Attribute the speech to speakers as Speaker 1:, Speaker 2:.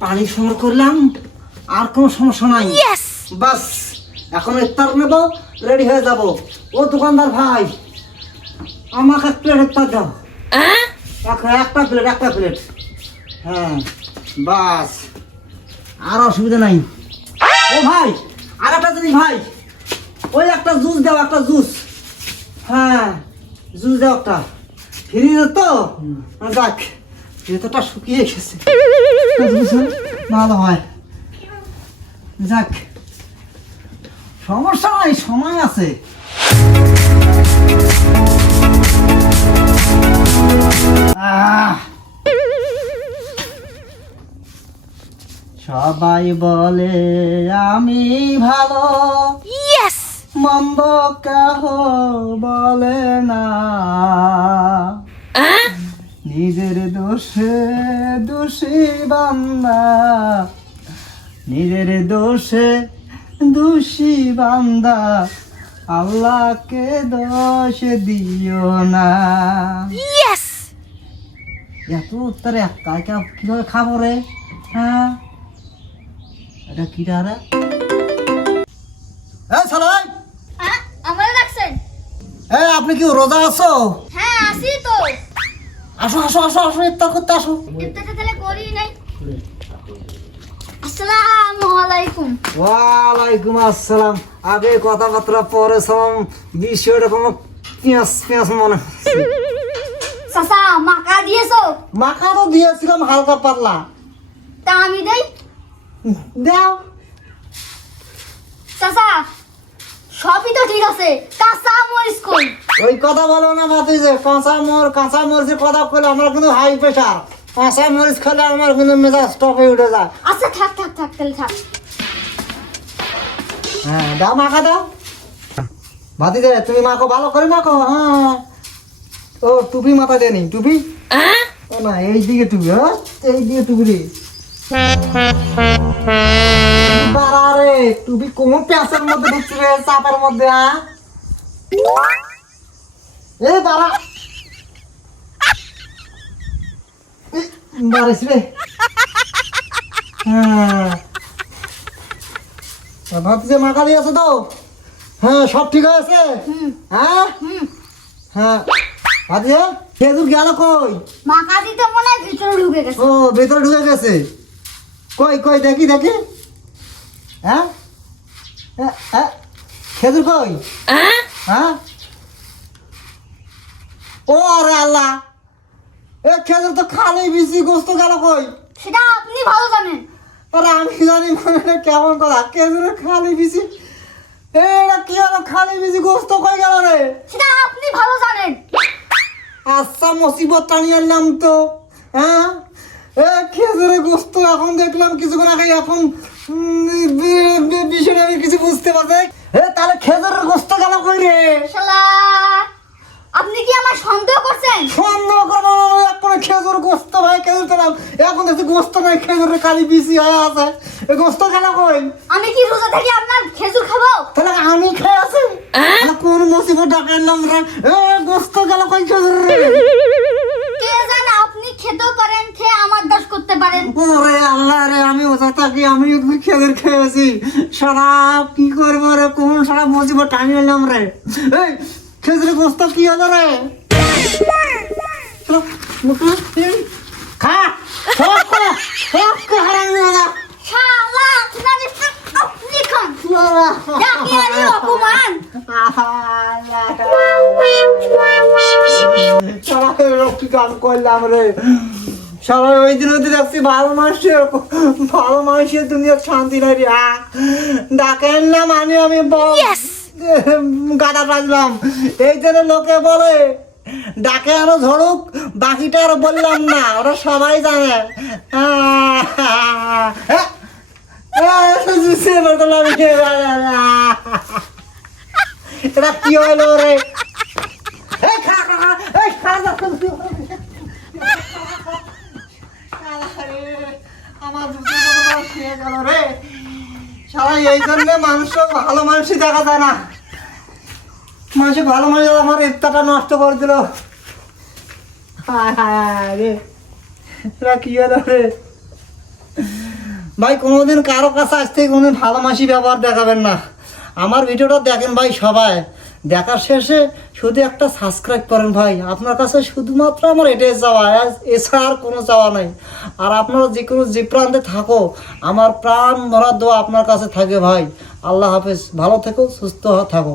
Speaker 1: পানি সংগ্রহ করলাম আর কোনো সমস্যা নাই বাস এখন ইফতার নেব রেডি হয়ে যাব ও দোকানদার ভাই আমাকে এক প্লেট ইফতার দাও এক- একটা প্লেট একটা প্লেট হ্যাঁ বাস আর অসুবিধা নাই। ও ভাই আর একটা জিনিস ভাই। ওই একটা জুস দাও, একটা জুস। হ্যাঁ জুস দাও একটা। ফ্রিজে তো? দেখ, ভেতরটা শুকিয়ে বুঝছেন? ভালো হয়। যাক, সমস্যা নাই, সময় আছে। সবাই বলে, আমি ভালো। মন্দ কেহ বলে না। নিজের দোষে দোষী বান্দা। নিজের দোষে দোষী বান্দা। আল্লাহকে দোষ দিও না। এত উত্তরে একা একা কীভাবে খাব রে? হ্যাঁ এটা কি রে?
Speaker 2: আমারে রাখছেন
Speaker 1: এ আপনি কি রোজা আছো?
Speaker 2: হ্যাঁ আসি তো।
Speaker 1: আসো আসো আসো আসো ইফতার করতে আসো।
Speaker 2: ইফতারটা তাহলে করি নাই। আসসালামু আলাইকুম।
Speaker 1: ওয়ালাইকুম আসসালাম। আগে কথাবার্তা পরে পেঁয়াজ পেঁয়াজ মনে
Speaker 2: চাচা মাকা দিয়েছ?
Speaker 1: তো দিয়েছিলাম হালকা পাতলা।
Speaker 2: তা আমি দেই।
Speaker 1: দাও।
Speaker 2: চাচা সবই তো ঠিক আছে। কাঁচা মরিচ কই?
Speaker 1: ওই কথা বলো না কাঁচা মর কাঁচা মরিচের কথা বলে আমার কিন্তু হাই প্রেশার কাঁচা মরিচ খেলে আমার কিন্তু মেজাজ টপে উঠে যায়।
Speaker 2: আচ্ছা থাক থাক থাক তাহলে থাক।
Speaker 1: হ্যাঁ দাও মাখা দাও। ভাতি যে তুমি মাখো ভালো করে মাখো হ্যাঁ। ও টুপি মাথা দেনি টুপি? ও না এই দিকে টুপি হ্যাঁ এই দিকে টুপি রে বাড়ারে টুপি কোন প্যাঁচের মধ্যে ঢুকছে রে চাপের মধ্যে হ্যাঁ? এ বাড়া বাড়াইছি রে। হ্যাঁ। ভাবছি আছে তো? হ্যাঁ সব ঠিক আছে হ্যাঁ?
Speaker 2: হুম।
Speaker 1: হ্যাঁ। ভাবছি খেজুর গেল কই?
Speaker 2: মাকা দিতে মনে হয় ভিতরে ঢুকে গেছে।
Speaker 1: ও ভেতরে ঢুকে গেছে। কই কই দেখি দেখি। হ্যাঁ? হ্যাঁ, হ্যাঁ। খেজুর কই? হ্যাঁ? ও আরে আল্লাহ। এ খেজুর তো খালি বিসি গোস্ত গেল কই?
Speaker 2: সেটা আপনি ভালো জানেন।
Speaker 1: আরে আমি জানি মানে কেমন কথা খেজুরের খালি বিসি এটা কি হলো খালি বিসি গোস্ত কই গেল রে?
Speaker 2: সেটা আপনি ভালো জানেন।
Speaker 1: আচ্ছা মুসিবত টানি আনলাম তো হ্যাঁ? এ খেজুরের গোস্ত এখন দেখলাম কিছুক্ষণ আগে এখন বুঝতে পারছি এ তাহলে খেজুরের গোস্ত গেল কই রে?
Speaker 2: শালা আপনি কি আমার সন্দেহ করছেন?
Speaker 1: সন্দেহ করব এখন খেজুর গোস্ত ভাই খেজুর পেলাম এখন দেখছি গোস্ত নাই খেজুরের খালি বিসি হয়ে আছে। এ গোস্ত গেল কই?
Speaker 2: আমি কি রোজা থেকে আপনার খেজুর খাব?
Speaker 1: তাহলে আমি খেয়ে আছি। কোন রে? এ গোস্ত গেল কই খেজুর
Speaker 2: কে জানে আপনি খেতেও পারেন খেয়ে আমার দোষ করতে পারেন?
Speaker 1: ওরে আল্লাহ রে আমি ওটা থাকি আমি খেজুর খেয়েছি। সারা কি করব রে কোন সারা মুসিবত টানি এলাম রে। এই খেজুর গোস্ত কি হলো রে? খা সব খা সব খা হারাম যা
Speaker 2: শালা আপনাদের আপনি খান যাকে আমি অপমান?
Speaker 1: সারা রক্তি কাম করলাম রে। সারা ওই দিন হতে দেখছি ভালো মানুষের ভালো মানুষের দুনিয়ার শান্তি নাই রে। ডাকেন না মানে আমি গাদা রাখলাম এই জন্য লোকে বলে ডাকে আরও ঝড়ুক বাকিটা আর বললাম না ওরা সবাই জানে। এটা কি হলো রে? খা খা খা খা না আমার দুটো বোতল খেয়ে মানুষ ভালো মানুষই দেখা যায় না। মাসে ভালো মানুষ আমার নষ্ট করে দিল। কি ভাই, কোনোদিন কারও কাছে আসতে কোনোদিন ভালো মাসি ব্যবহার দেখাবেন না। আমার ভিডিওটা দেখেন ভাই সবাই। দেখার শেষে শুধু একটা সাবস্ক্রাইব করেন ভাই। আপনার কাছে শুধুমাত্র আমার এটাই চাওয়া। এছাড়া আর কোনো চাওয়া নাই। আর আপনারা যে কোনো যে প্রান্তে থাকো, আমার প্রাণ ভরা দোয়া আপনার কাছে থাকে ভাই। আল্লাহ হাফেজ, ভালো থেকো, সুস্থ থাকো।